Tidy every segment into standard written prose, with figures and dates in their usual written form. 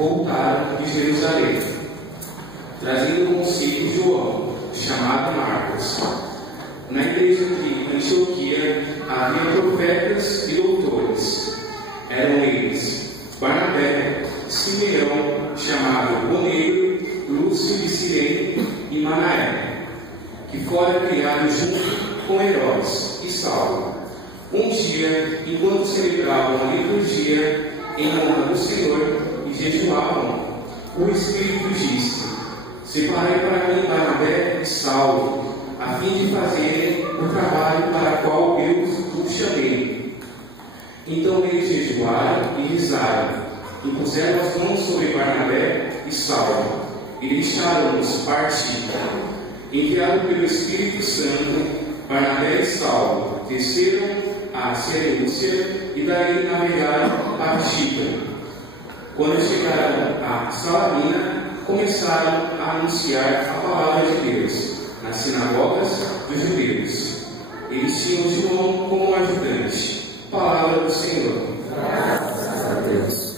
voltaram de Jerusalém, trazendo consigo João, chamado Marcos. Na igreja de Antioquia havia profetas e doutores. Eram eles Barnabé, Simeão, chamado Boneiro, Lúcio de Cirene e Manaé, que fora criado junto com Herodes e Saulo. Um dia, enquanto celebravam a liturgia em honra do Senhor e jejuavam, o Espírito disse: separai para mim Barnabé e Saulo, a fim de fazerem o trabalho para o qual eu os chamei. Então eles jejuaram e rezaram, impuseram as mãos sobre Barnabé e Saulo, e deixaram-nos partir. Enviado pelo Espírito Santo, Barnabé e Saulo desceram a Seleucia e daí navegaram para Chipre. Quando chegaram a Salamina, começaram a anunciar a palavra de Deus nas sinagogas dos judeus. Eles tinham João como ajudante. Palavra do Senhor. Graças a Deus.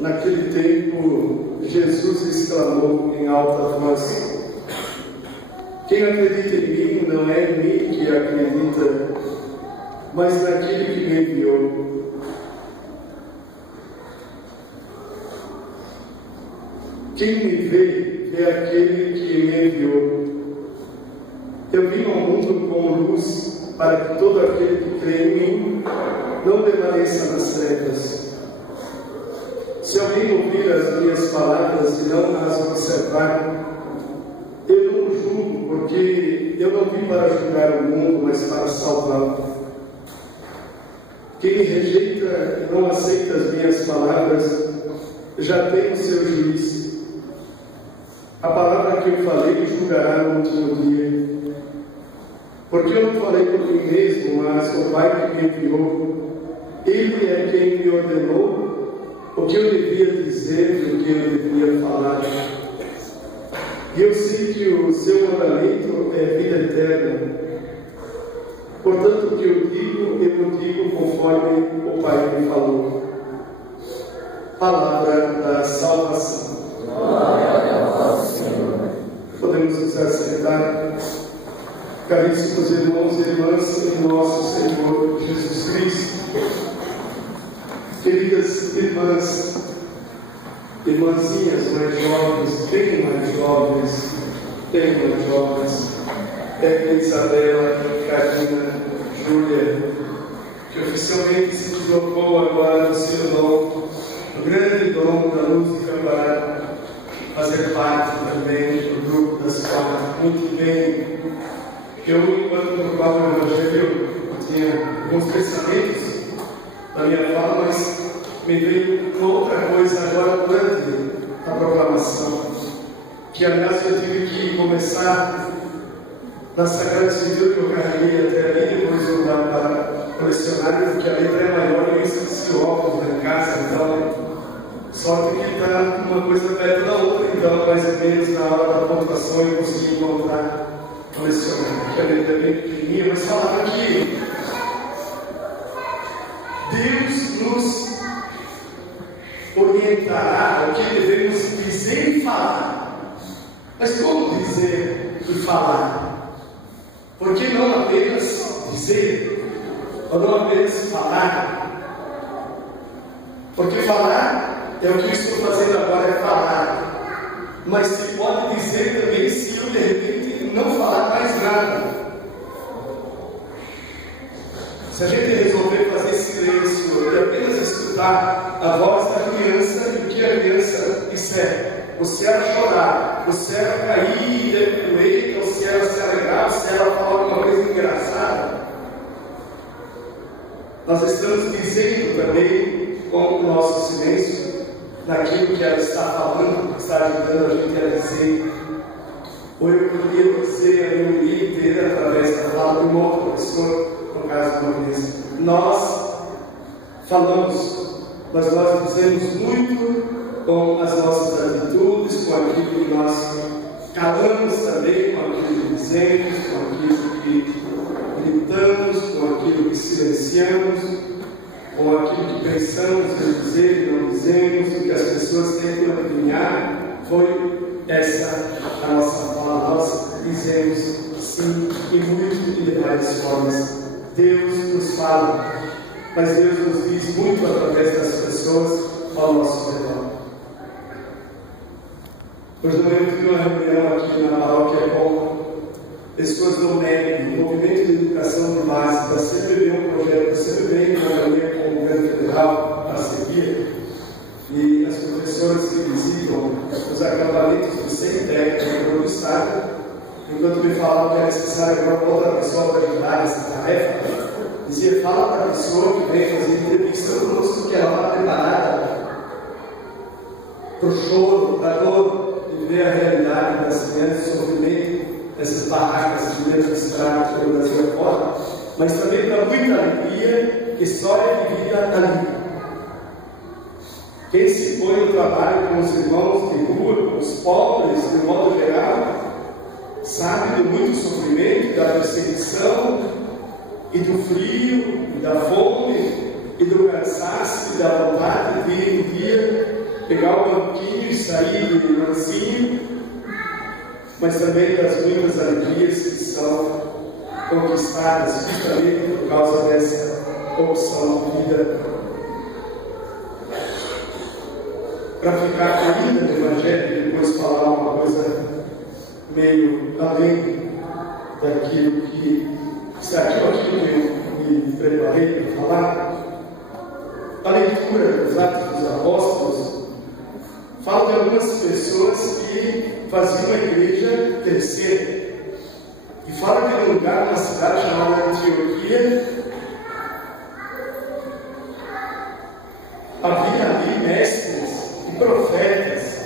naquele tempo, Jesus exclamou em alta voz: quem acredita em mim, não é em mim que acredita, mas naquele que me enviou. Quem me vê é aquele que me enviou. Eu vim ao mundo como luz, para que todo aquele que crê em mim não permaneça nas trevas. Se alguém ouvir as minhas palavras e não as observar, eu não o julgo, porque eu não vim para julgar o mundo, mas para salvá-lo. Quem me rejeita e não aceita as minhas palavras, já tem o seu juiz. A palavra que eu falei julgará no último dia. Porque eu não falei por mim mesmo, mas o Pai que me enviou. Ele é quem me ordenou o que eu devia dizer e o que eu devia falar. E eu sei que o seu mandamento é vida eterna. Portanto, o que eu digo conforme o Pai me falou. Palavra da salvação. Glória a vós, Senhor. Podemos nos assentar, caríssimos irmãos e irmãs, em nosso Senhor Jesus Cristo. Queridas irmãs, irmãzinhas mais jovens, bem mais jovens, Isabela, Karina, Júlia, que oficialmente se deslocou agora no Silão, o grande dom da música para fazer parte também do grupo das quatro. Muito bem. Eu, enquanto procurava o Evangelho, tinha alguns pensamentos na minha fala, mas me veio uma outra coisa agora durante a proclamação, que aliás eu tive que começar na Sagrada Escritura, que eu carreguei até ali, depois eu dar para o lecionário, porque a letra é maior e eu esqueci o óculos em casa, então sorte que está uma coisa perto da outra, então mais ou menos na hora da pontuação eu consegui encontrar o lecionário, porque a letra é bem pequenininha, mas falava que Deus nos orientará o que devemos dizer e falar. Mas como dizer e falar? Por que não apenas dizer, ou não apenas falar? Porque falar é o que eu estou fazendo agora, é falar. Mas se pode dizer também se eu de repente não falar mais nada. Se a gente resolver fazer silêncio e apenas escutar a voz da criança, e o que a criança disser, ou se ela chorar, ou se ela cair e der leite, ou se ela se alegrar, ou se ela falar alguma coisa engraçada, nós estamos dizendo também com o nosso silêncio naquilo que ela está falando, que está ajudando a gente a dizer. Ou eu poderia dizer a minha vida inteira através da fala de um outro professor, no caso de uma vez. Nós falamos, mas nós dizemos muito com as nossas atitudes, com aquilo que nós calamos também, com aquilo que dizemos, com aquilo que gritamos, com aquilo que silenciamos, com aquilo que pensamos em dizer e não dizemos. O que as pessoas tentam adivinhar foi essa a nossa fala. Nós dizemos sim e muito e de várias formas. Deus nos fala, mas Deus nos diz muito através das pessoas ao nosso redor. Hoje no momento de uma reunião aqui na paróquia com pessoas do MEC, do Movimento de Educação de Base, da CPB, um projeto, da CPB, uma reunião com o governo federal, parceria, e as professoras que visitam os acampamentos do CENTEC do Estado, enquanto me falavam que era necessário agora outra pessoa para ajudar nessa tarefa, dizia: fala para a pessoa que vem fazer entrevista conosco que ela está preparada para o choro, para a dor, de ver a realidade das crianças, o sofrimento dessas barracas, esses primeiros estratos pelo Brasil afora, mas também para muita alegria, história de vida ali. Quem se põe no trabalho com os irmãos de rua, com os pobres, de modo geral, sabe do muito sofrimento, da perseguição, e do frio, e da fome, e do cansaço, e da vontade de ir um dia pegar o banquinho e sair mansinho, mas também das muitas alegrias que são conquistadas justamente por causa dessa opção de vida. Para ficar ainda no Evangelho e depois falar uma coisa meio além daquilo que está aqui, aquilo que eu me preparei para falar, a leitura dos Atos dos Apóstolos fala de algumas pessoas que faziam a igreja crescer. E fala de um lugar, uma cidade chamada Antioquia, havia ali mestres e profetas,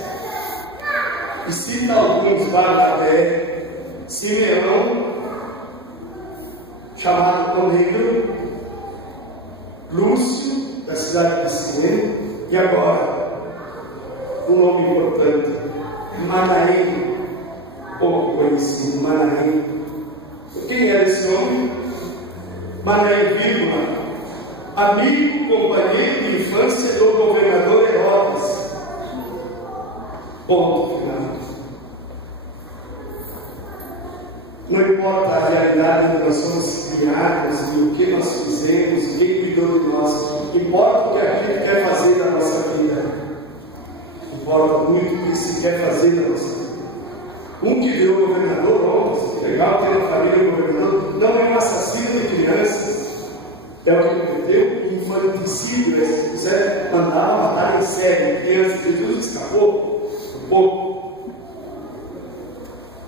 e cita alguns: Barnabé, Simeão, chamado o Negro, Lúcio, da cidade de Cirene, e agora, um nome importante, Manaém, pouco conhecido, Manaém. Quem era esse homem? Manaém, vírgula, amigo, companheiro de infância do governador Herodes. Ponto final. Não importa a realidade onde nós somos criados, e o que nós fizemos, quem cuidou de nós, importa o que a gente quer fazer na nossa vida. Importa muito o que se quer fazer na nossa vida. Um que virou governador, legal ter na família um governador, não é um assassino de crianças, é o que cometeu infanticídio, se quiser mandar matar em série crianças. Jesus escapou um pouco.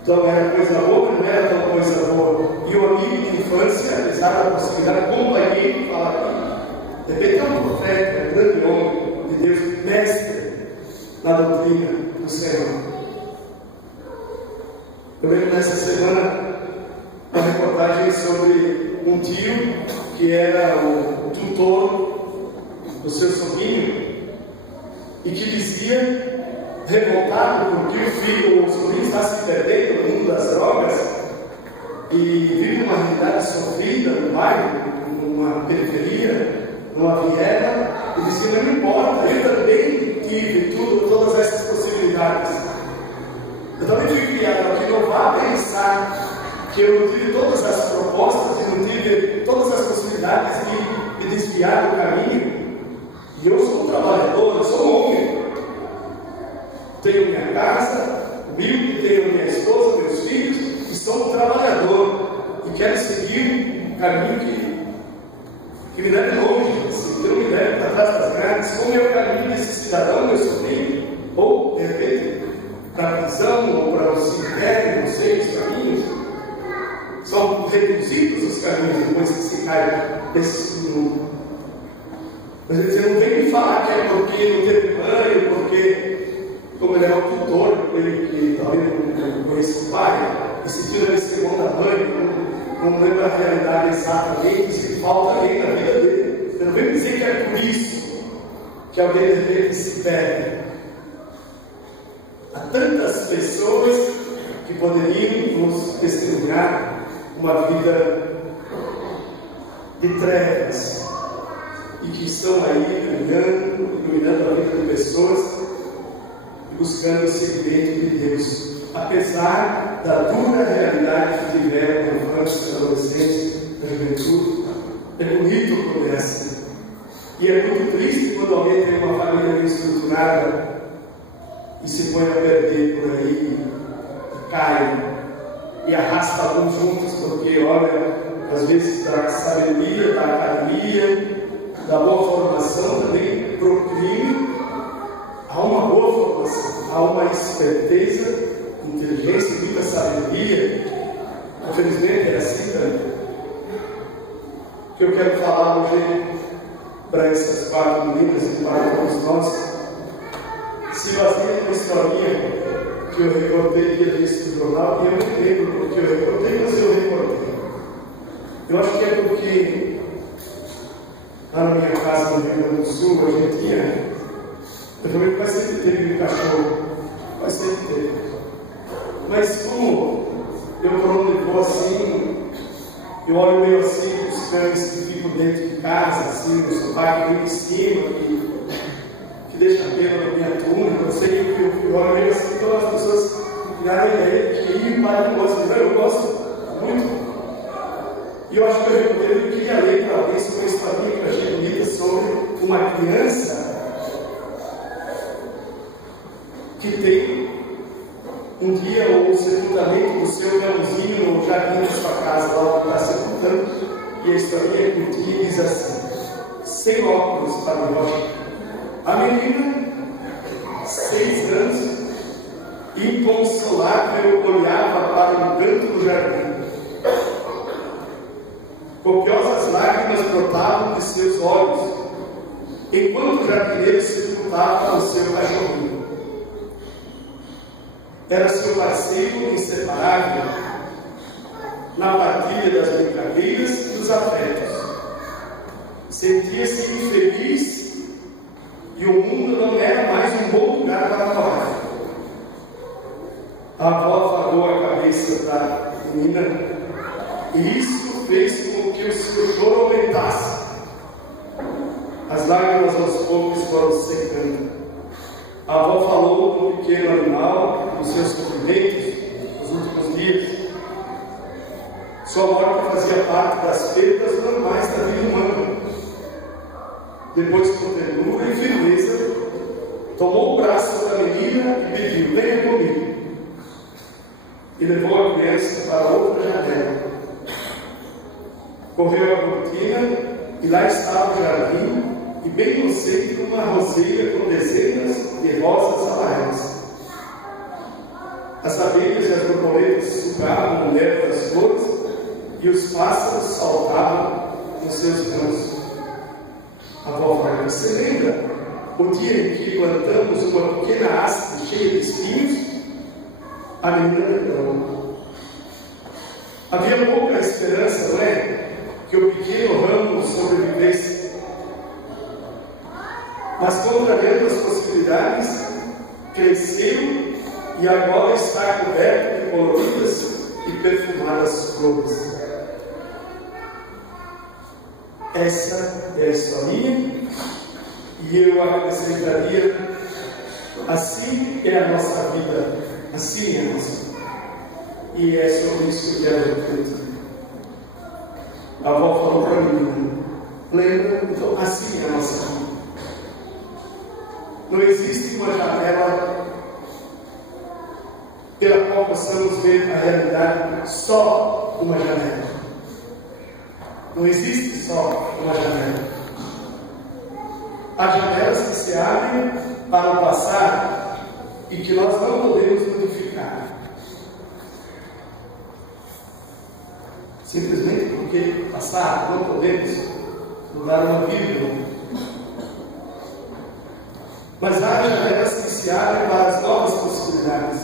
Então era coisa boa, não era tão coisa boa. E o amigo de infância, apesar da possibilidade, companheiro, fala aqui, de repente é um profeta, um grande homem de Deus, mestre na doutrina do Senhor. Eu lembro nessa semana uma reportagem sobre um tio que era o tutor do seu sobrinho e que dizia, revoltado porque o sobrinho está se perdendo no mundo das drogas e vive uma realidade sofrida no bairro, numa periferia, numa viela, e dizia: não importa, eu também tive todas essas possibilidades. Eu também fui criado aqui, não vá pensar que eu não tive todas as propostas e não tive todas as possibilidades de me desviar do caminho. E eu sou um trabalhador, eu sou um homem. Tenho minha casa, humilde, tenho minha esposa, meus filhos, e sou um trabalhador. E quero seguir um caminho que me leve longe, assim, que não me leve para trás das grandes. Como é o caminho desse cidadão, meu sobrinho, ou de repente para a prisão, ou para o cemitério, não sei, os caminhos. São reduzidos os caminhos depois que se cai desse mundo. Mas ele dizia: não vem me falar que é porque não teve banho, porque, como ele era o tutor, ele que talvez não conhece o pai, esse dia deve ser bom da mãe, não lembra a realidade exatamente, se falta alguém na vida dele. Não vem dizer que é por isso que alguém de repente se perde. Há tantas pessoas que poderiam nos testemunhar uma vida de trevas e que estão aí brilhando, iluminando a vida de pessoas e buscando o seguimento de Deus, apesar da dura realidade que tiveram na infância, na adolescência, na juventude. É bonito quando é assim. E é muito triste quando alguém tem uma família bem estruturada e se põe a perder por aí, e cai, e arrasta alguns juntos, porque olha, às vezes da sabedoria, da academia, da boa formação também proclime. Há uma boa formação, há uma esperteza, inteligência e muita sabedoria. Infelizmente é assim também. O que eu quero falar hoje para essas 4 meninas e para todos nós se baseia numa historinha que eu recordei dia desse do jornal, e eu não lembro porque eu recordei, mas eu recordei. Eu acho que é porque lá na minha casa no Rio Grande do Sul a gente tinha, eu falei que vai sempre teve um cachorro, vai sempre teve. Mas como eu por onde vou assim, eu olho meio assim os cães que ficam dentro de casa, assim, no sofá que vem de cima, que que deixa pelo na minha túnica. Eu sei que eu olho meio assim, todas as pessoas criaram a ideia de que ir para o gosto, eu gosto muito. E eu acho que eu queria ler para alguém sobre uma historinha que eu achei bonita sobre uma criança que tem um dia o sepultamento do seu leãozinho no jardim da sua casa, lá onde está sepultando, e a historinha é curtinha e diz assim, sem óculos para o rocha. A menina, 6 anos, inconsolável, olhava para um canto do jardim. Copiosas lágrimas brotavam de seus olhos, enquanto o jardineiro sepultava o seu cachorrinho. Era seu parceiro inseparável na partilha das brincadeiras e dos afetos. Sentia-se infeliz e o mundo não era mais um bom lugar para morar. A avó afagou a cabeça da menina e isso fez com que o seu choro aumentasse. As lágrimas aos poucos foram secando. A avó falou do pequeno animal, dos seus sofrimentos nos últimos dias. Sua morte fazia parte das perdas normais da vida humana. Depois, com ternura e firmeza, tomou o braço da menina e pediu: venha comigo. E levou a criança para outra janela. Correu a cortina e lá estava o jardim, e bem no centro uma roseira com dezenas de rosas amarelas. As abelhas e as borboletas sugavam o mel das flores e os pássaros saltavam nos seus ramos. A avó falou: você lembra o dia em que plantamos uma pequena haste cheia de espinhos? A menina lembrou. Havia pouca esperança, não é? Que o pequeno ramo sobrevivesse. Mas, contrariando as possibilidades, cresceu e agora está coberto de coloridas e perfumadas flores. Essa é a historinha, e eu acrescentaria: assim é a nossa vida, assim é a nossa vida. E é sobre isso que eu quero refletir. A avó falou para mim: lembra? Então, assim é a nossa vida. Não existe uma janela pela qual possamos ver a realidade, só uma janela. Não existe só uma janela. Há janelas que se abrem para o passado e que nós não podemos modificar. Simplesmente porque passado não podemos mudar uma vírgula. Mas há janelas que se abrem para as novas possibilidades.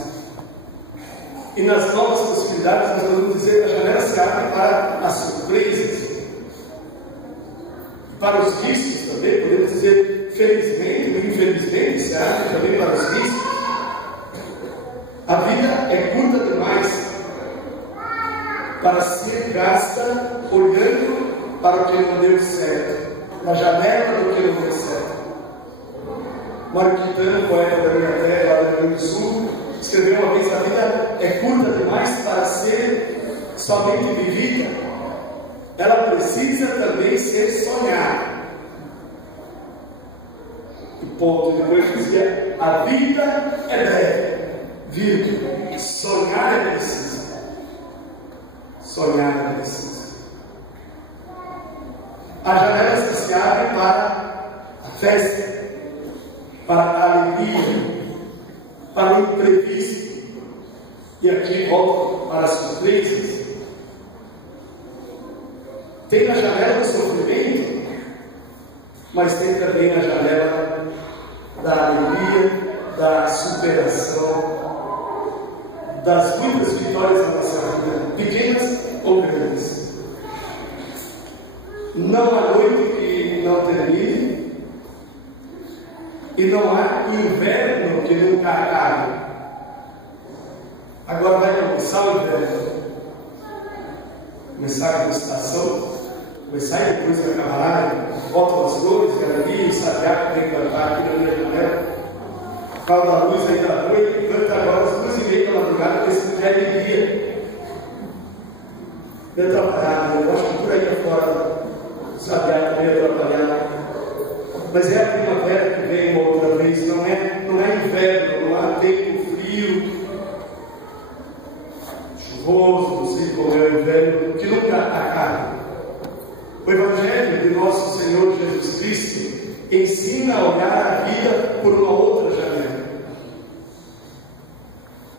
E nas novas possibilidades nós podemos dizer que a janela se abre para as surpresas. E para os riscos também, podemos dizer felizmente ou infelizmente se abre também para os riscos. A vida é curta demais para ser gasta olhando para o que não deu certo, na janela do que não deu certo. Mário Quintana, poeta da minha terra, lá do Rio Grande do Sul, escreveu uma vez: a vida é curta demais para ser somente vivida, ela precisa também ser sonhada. E ponto. Depois dizia: a vida é breve, vírgula, sonhar é preciso. Sonhar é preciso. Há janelas que se abrem para a festa, para a alegria, para o imprevisto. E aqui volto para as surpresas. Tem a janela do sofrimento, mas tem também a janela da alegria, da superação, das muitas vitórias da nossa vida, pequenas ou grandes. Não há noite que não termine, e não há inverno que nunca acabe. Agora vai começar o inverno, começar a estação, começar e depois acabará, voltam as flores, galeria, o sabiá que tem que plantar aqui no meio da janela. causa da luz aí da rua, ele canta agora às 2h30 da madrugada, porque esse mulher iria me atrapalhar. Eu acho que por aí afora, sabe, meio atrapalhado. Mas é a primavera que vem uma outra vez, não é inverno, não há tempo frio, chuvoso, não sei como é o inverno, que nunca acaba. O Evangelho de nosso Senhor Jesus Cristo ensina a olhar a vida por uma outra janela.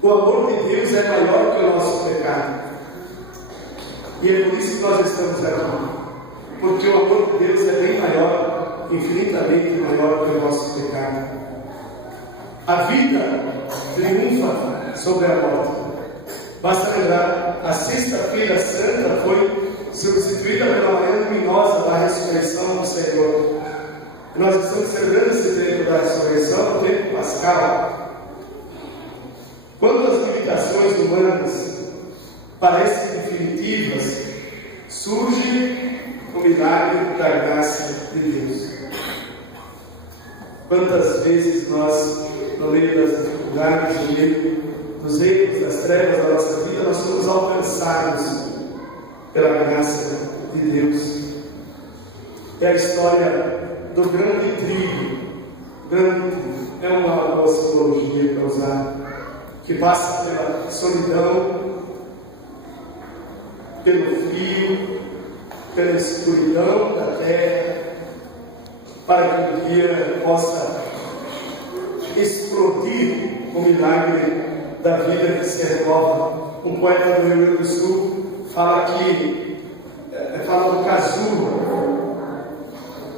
O amor de Deus é maior que o nosso pecado. E é por isso que nós estamos aqui. Porque o amor de Deus é bem maior, infinitamente maior que o nosso pecado. A vida triunfa sobre a morte. Basta lembrar, a Sexta-feira Santa foi substituída pela manhã luminosa da ressurreição do Senhor. Nós estamos celebrando esse tempo da ressurreição, o tempo pascal. Quando as limitações humanas parecem definitivas, surge o milagre da graça de Deus. Quantas vezes nós, no meio das dificuldades, no meio dos erros, das trevas da nossa vida, nós somos alcançados pela graça de Deus. É a história do grande trigo. É uma boa simbologia para usar, que passa pela solidão, pelo frio, pela escuridão da terra, para que um dia possa explodir o milagre da vida que se renova. Um poeta do Rio Grande do Sul fala do casulo,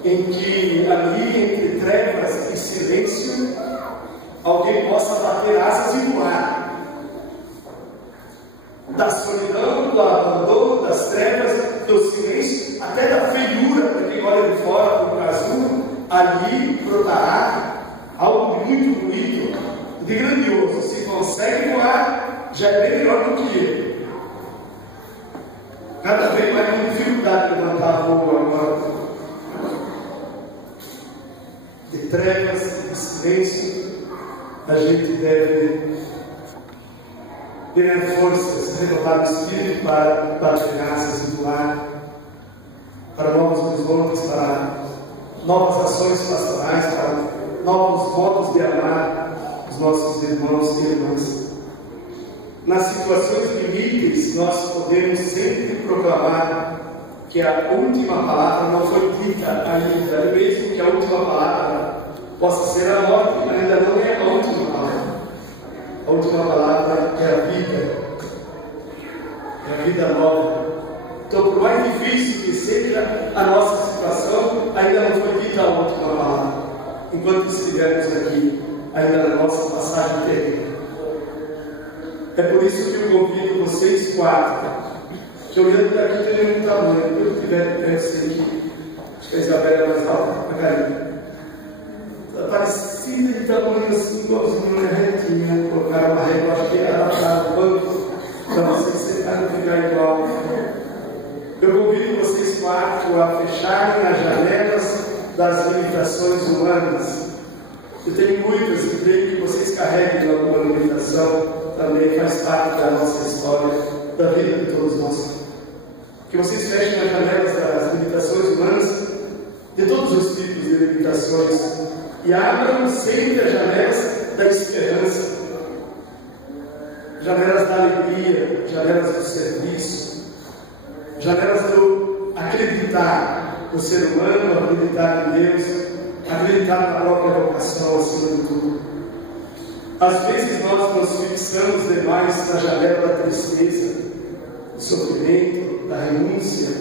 em que ali entre trevas e silêncio alguém possa bater asas e voar. Da solidão, do abandono, das trevas, do silêncio, até da feiura, para quem olha de fora do casulo, ali brotará algo de muito bonito, de grandioso. Se consegue voar, já é bem melhor do que ele. Cada vez mais com dificuldade de levantar voo agora. De trevas, de silêncio, a gente deve ter forças, renovar o espírito para bater asas e voar para novos horizontes, para novas ações pastorais, para novos modos de amar os nossos irmãos e irmãs. Nas situações limites, nós podemos sempre proclamar que a última palavra não foi dita ainda, mesmo que a última palavra possa ser a morte, ainda não é a última palavra. A última palavra é a vida nova. Então, por mais difícil que seja a nossa situação, ainda não foi dita a última palavra. Enquanto estivermos aqui, ainda na nossa passagem terrena. É por isso que eu convido vocês quatro, que olhando daqui tem um tamanho, eu tiver pensei aqui, acho que a Isabela é mais alta, a Karina. Parecida de tamanho assim, igualzinho, né, retinha, colocaram uma régua, acho que era para o banco, para vocês sentarem e ficar igual. Eu convido vocês quatro a fecharem as janelas das limitações humanas. Eu tenho muitas, e creio que vocês carreguem alguma limitação, também faz parte da nossa história, da vida de todos nós. Que vocês fechem as janelas das limitações humanas, de todos os tipos de limitações, e abram sempre as janelas da esperança, janelas da alegria, janelas do serviço, janelas do acreditar no ser humano, acreditar em Deus, acreditar na própria vocação acima de tudo. Às vezes nós nos fixamos demais na janela da tristeza, do sofrimento, da renúncia.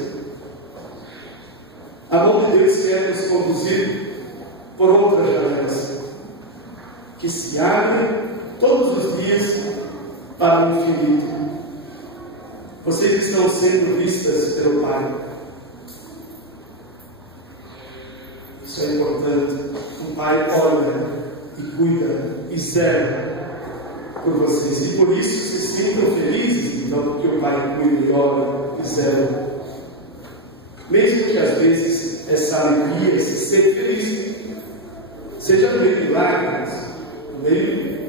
A mão de Deus quer nos conduzir por outras janelas, que se abrem todos os dias para o infinito. Vocês estão sendo vistas pelo Pai. Isso é importante. O Pai olha e cuida e zela por vocês. E por isso se sintam felizes, então, porque o Pai cuida e olha e zela. Mesmo que às vezes essa alegria, esse ser feliz, seja no meio de lágrimas, no meio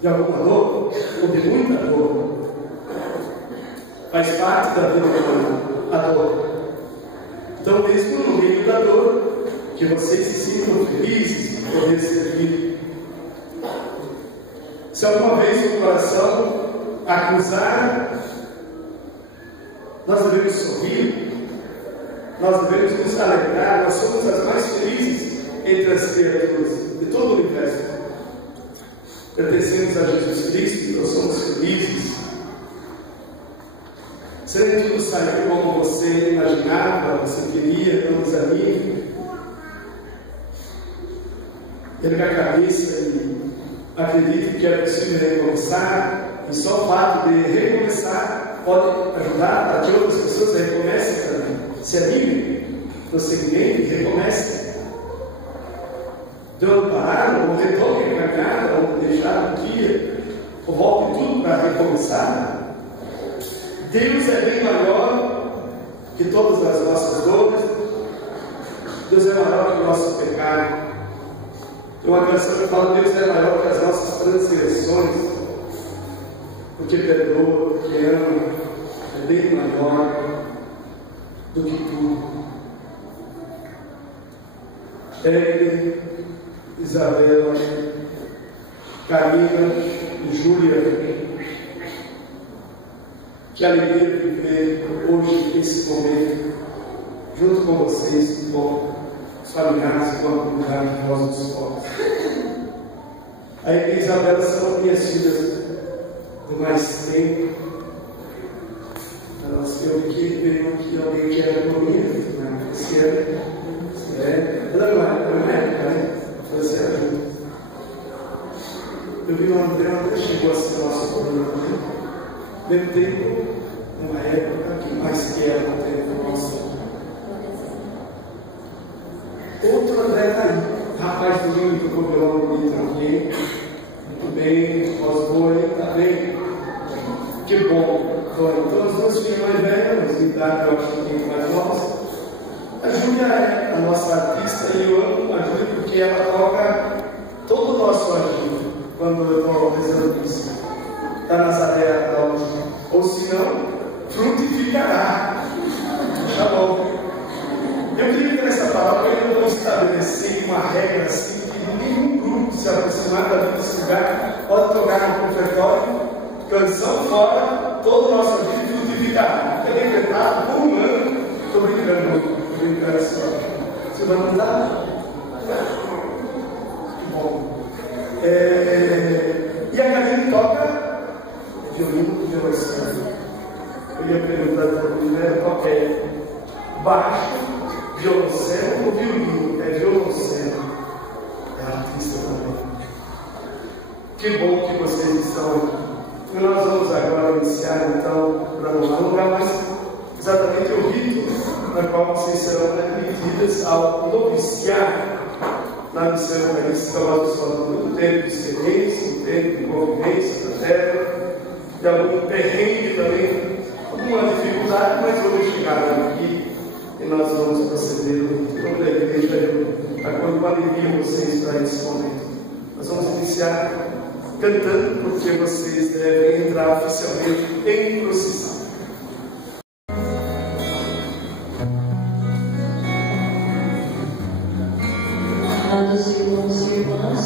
de alguma dor, ou de muita dor. Faz parte da vida humana, a dor. Então, mesmo no meio da dor, que vocês se sintam felizes de poder servir. Se alguma vez o coração acusar, nós devemos sorrir, nós devemos nos alegrar, nós somos as mais felizes entre as criaturas de todo o universo. Pertencemos a Jesus Cristo, nós somos felizes. Se nem tudo saiu como você imaginava, você queria, não nos anime. Erga a cabeça e acredite que é possível recomeçar, e só o fato de recomeçar pode ajudar para que outras pessoas recomecem também. Se animem, prosseguirem e recomecem. De onde pararam, ou retomem a caminhada, ou deixaram um dia, ou voltem tudo para recomeçar. Deus é bem maior que todas as nossas dores. Deus é maior que o nosso pecado. Tem uma canção que fala que Deus é maior que as nossas transgressões, porque perdoa, porque ama, é bem maior do que tudo. Ele, Isabela, Karina e Júlia, que alegria viver hoje esse momento junto com vocês, com os familiares, com a comunidade de Voz dos Povos. A Isabela são minhas filhas de mais tempo. Eu vi que veio aqui alguém que era bonito, né? Esse não é, né? Eu vi uma André, chegou a ser nosso comunidade. Deu tempo, numa época que mais que ela não teve nossa. Outro André está aí, rapaz do Rio, do cabelão bonito aqui, muito bem, voz boa aí, está bem? Que bom. Então, as duas filhas mais velhas, de idade, eu acho que tem mais novas. A Júlia é a nossa artista e eu amo a Júlia porque ela toca todo o nosso ajuda quando eu estou rezando isso. Da Nazaré da hoje. Ou se não, frutificará. Tá bom. Eu queria ter essa palavra, eu não vou estabelecer uma regra assim, que nenhum grupo se aproximar desse lugar pode tocar no ofertório, canção fora, todo o nosso vida frutificará. Eu tenho tentado por um ano, estou brincando assim. Você vai mudar? Bom. E a Karine toca violino e violoncelo. Eu ia perguntar para a mulher qual é baixo, violoncelo ou violino? É violoncelo. É artista também. Que bom que vocês estão aqui. E nós vamos agora iniciar então para não alongar mais exatamente o rito na qual vocês serão admitidas ao noviciar na missão eucarística Voz dos Povos, no tempo de experiência, no tempo de convivência da terra, de algum perrengue também, alguma dificuldade, mas vamos chegar aqui e nós vamos proceder toda a igreja, acolhe com alegria vocês para esse momento. Nós vamos iniciar cantando, porque vocês devem entrar oficialmente em procissão. Amados irmãos e irmãs,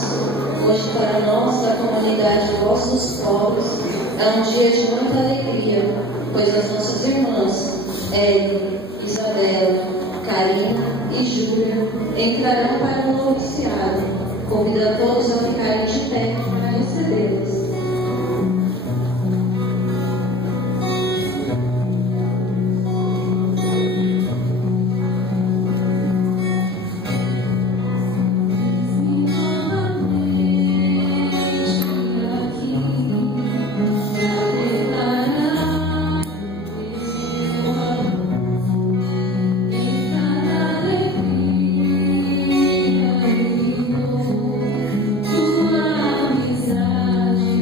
hoje para nós, da comunidade Voz dos Povos, é um dia de muita alegria, pois as nossas irmãs, Ellen, Isabela, Karina e Júlia, entrarão para o noviciado. Convido a todos a ficarem de pé para recebê-las. Tua amizade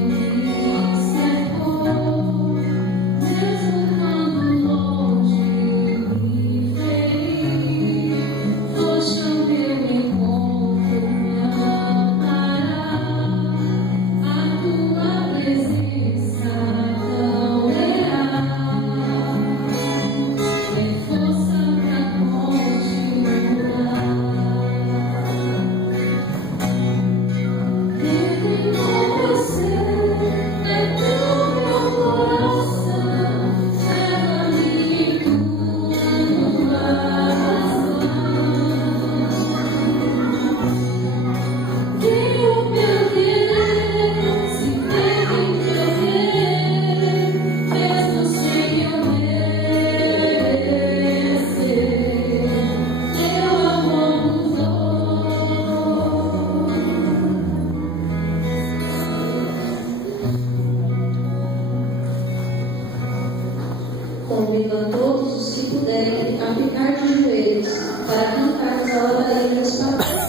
a todos os que puderem a ficar de joelhos para cantarmos a ladainha dos pagãos.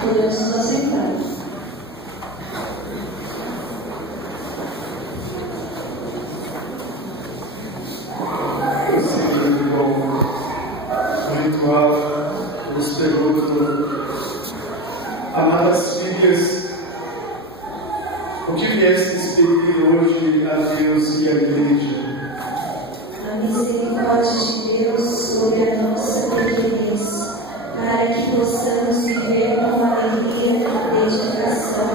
Podemos nos assentar. O ritual nos pergunta, amadas filhas, viestes pedir hoje a Deus e à igreja? A misericórdia de Deus sobre a nossa pequenez, para que possamos viver com alegria e dedicação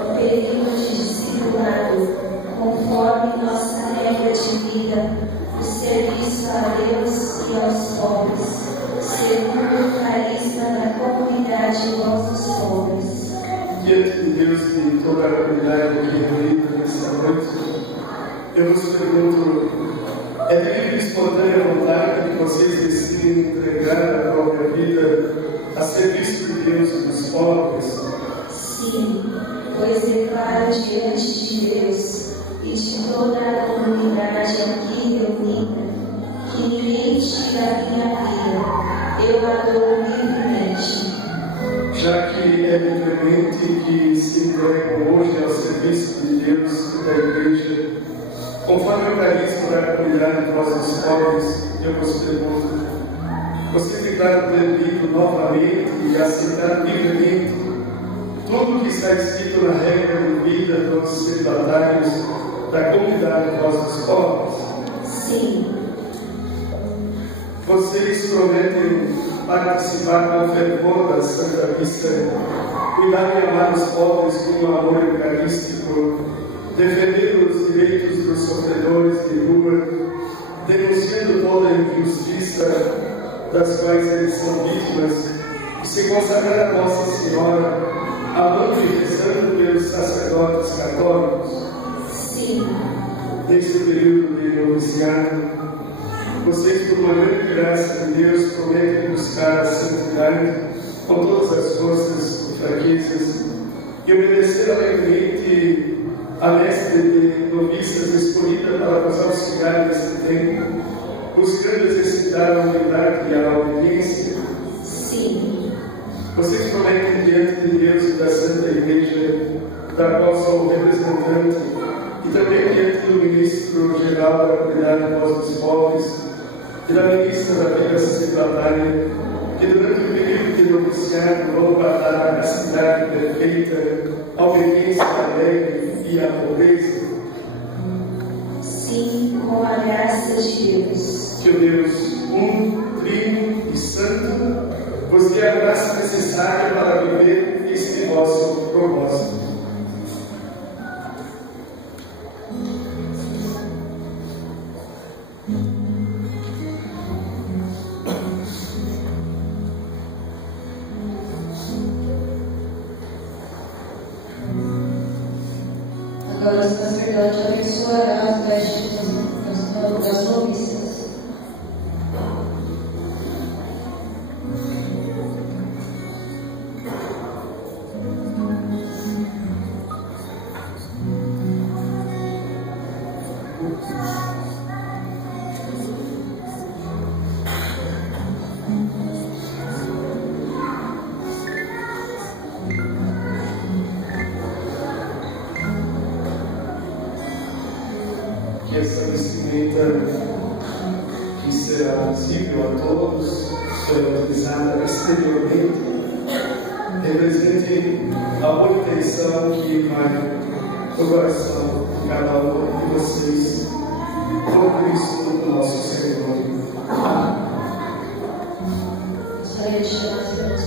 o período de discipulado, conforme nossa regra de vida, o serviço a Deus e aos pobres, segundo o carisma da comunidade de vossos pobres. Diante de Deus e de toda a comunidade que reunida nessa noite, eu vos pergunto, é de livre e espontânea vontade que vocês decidem entregar a própria vida a serviço de Deus e dos pobres? Sim, pois declaro diante de Deus e de toda a comunidade aqui reunida que ninguém tira a minha vida, eu a dou livremente. Já que é livremente que se entregam hoje ao serviço de Deus e da igreja, conforme o carisma da comunidade de vossos pobres, eu vos pergunto, vocês declaram ter lido novamente e aceitar livremente tudo o que está escrito na regra de vida dos celibatários da comunidade de vossos pobres? Sim. Vocês prometem participar com fervor da Santa Missa, cuidar e amar os pobres com um amor eucarístico, defender os direitos dos sofredores de rua, denunciando toda a injustiça das quais eles são vítimas, e se consagrar a Nossa Senhora, amando e rezando pelos sacerdotes católicos? Sim. Nesse período de noviciado, vocês, por uma grande graça de Deus, prometem buscar a santidade com todas as forças e fraquezas e obedecer alegremente a mestre de noviças escolhida para vos auxiliar neste tempo, buscando exercitar a humildade e a obediência? Sim. Vocês prometem diante de Deus e da Santa Igreja, da qual sou representante, e também diante do Ministro-Geral da Comunidade de Vossos Pobres e da Ministra da Vida Celibatária, que durante o período de noviciado vão guardar a castidade perfeita, a obediência alegre e a pobreza? Sim, com a graça de Deus. Que o Deus trino e santo vos dê a graça necessária para viver este vosso propósito. Agora o sacerdote abençoará as vestes das noviças. Que essa vestimenta, que será visível a todos, será utilizada exteriormente, represente a boa intenção que vai no coração de cada um de vocês, por Cristo nosso Senhor. Amém. Gostaria de chamar as